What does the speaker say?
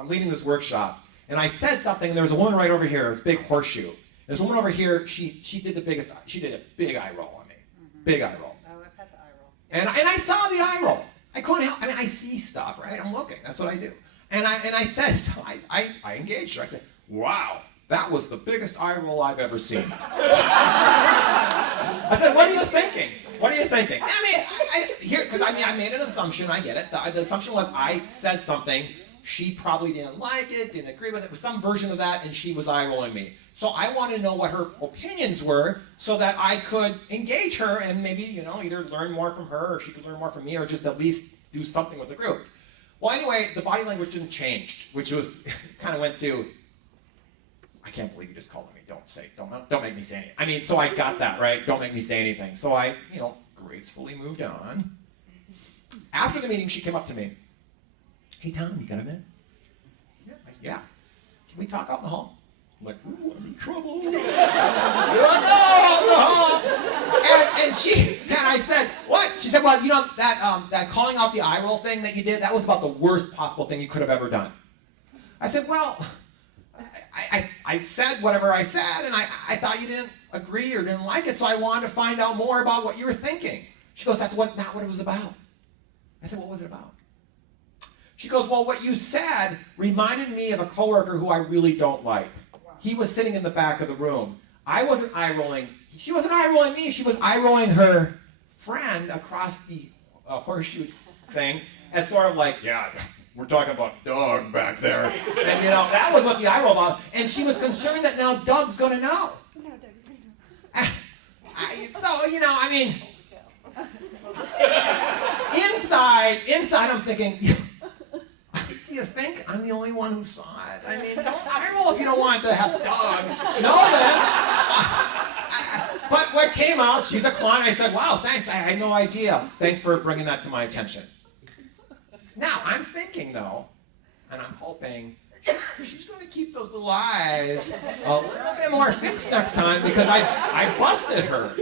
I'm leading this workshop, and I said something, and there was a woman right over here, with a big horseshoe. This woman over here, she did a big eye roll on me. Big eye roll. Oh, I've had the eye roll. And I saw the eye roll. I couldn't help, I mean, I see stuff, right? I'm looking, that's what I do. And I said, so I engaged her. I said, wow, that was the biggest eye roll I've ever seen. I said, what are you thinking? What are you thinking? I mean, I made an assumption, I get it. The assumption was I said something, she probably didn't like it, didn't agree with it, was some version of that, and she was eye rolling me. So I wanted to know what her opinions were so that I could engage her and maybe, either learn more from her or she could learn more from me or just at least do something with the group. Well, anyway, the body language didn't change, which was, kind of went to, I can't believe you just called me, don't make me say anything. I mean, so I got that, right? Don't make me say anything. So I, gracefully moved on. After the meeting, she came up to me. Hey, Tom, you got a minute? Yeah. Can we talk out in the hall? I'm like, ooh, I'm in trouble. No. And I said, what? She said, well, that calling out the eye roll thing that you did, that was about the worst possible thing you could have ever done. I said, well, I said whatever I said, and I thought you didn't agree or didn't like it, so I wanted to find out more about what you were thinking. She goes, that's not what it was about. I said, what was it about? She goes, well, what you said reminded me of a coworker who I really don't like. Wow. He was sitting in the back of the room. I wasn't eye rolling. She wasn't eye rolling me. She was eye rolling her friend across the horseshoe thing as sort of like, yeah, we're talking about Doug back there. And, that was what the eye roll about. And she was concerned that now Doug's going to know. No, Doug's going to know. Inside I'm thinking, do you think I'm the only one who saw it? I mean, don't eye roll if you don't want to have Doug know this. But what came out, she's a client. I said, wow, thanks. I had no idea. Thanks for bringing that to my attention. Now, I'm thinking, though, and I'm hoping, she's going to keep those little eyes a little bit more fixed next time because I busted her.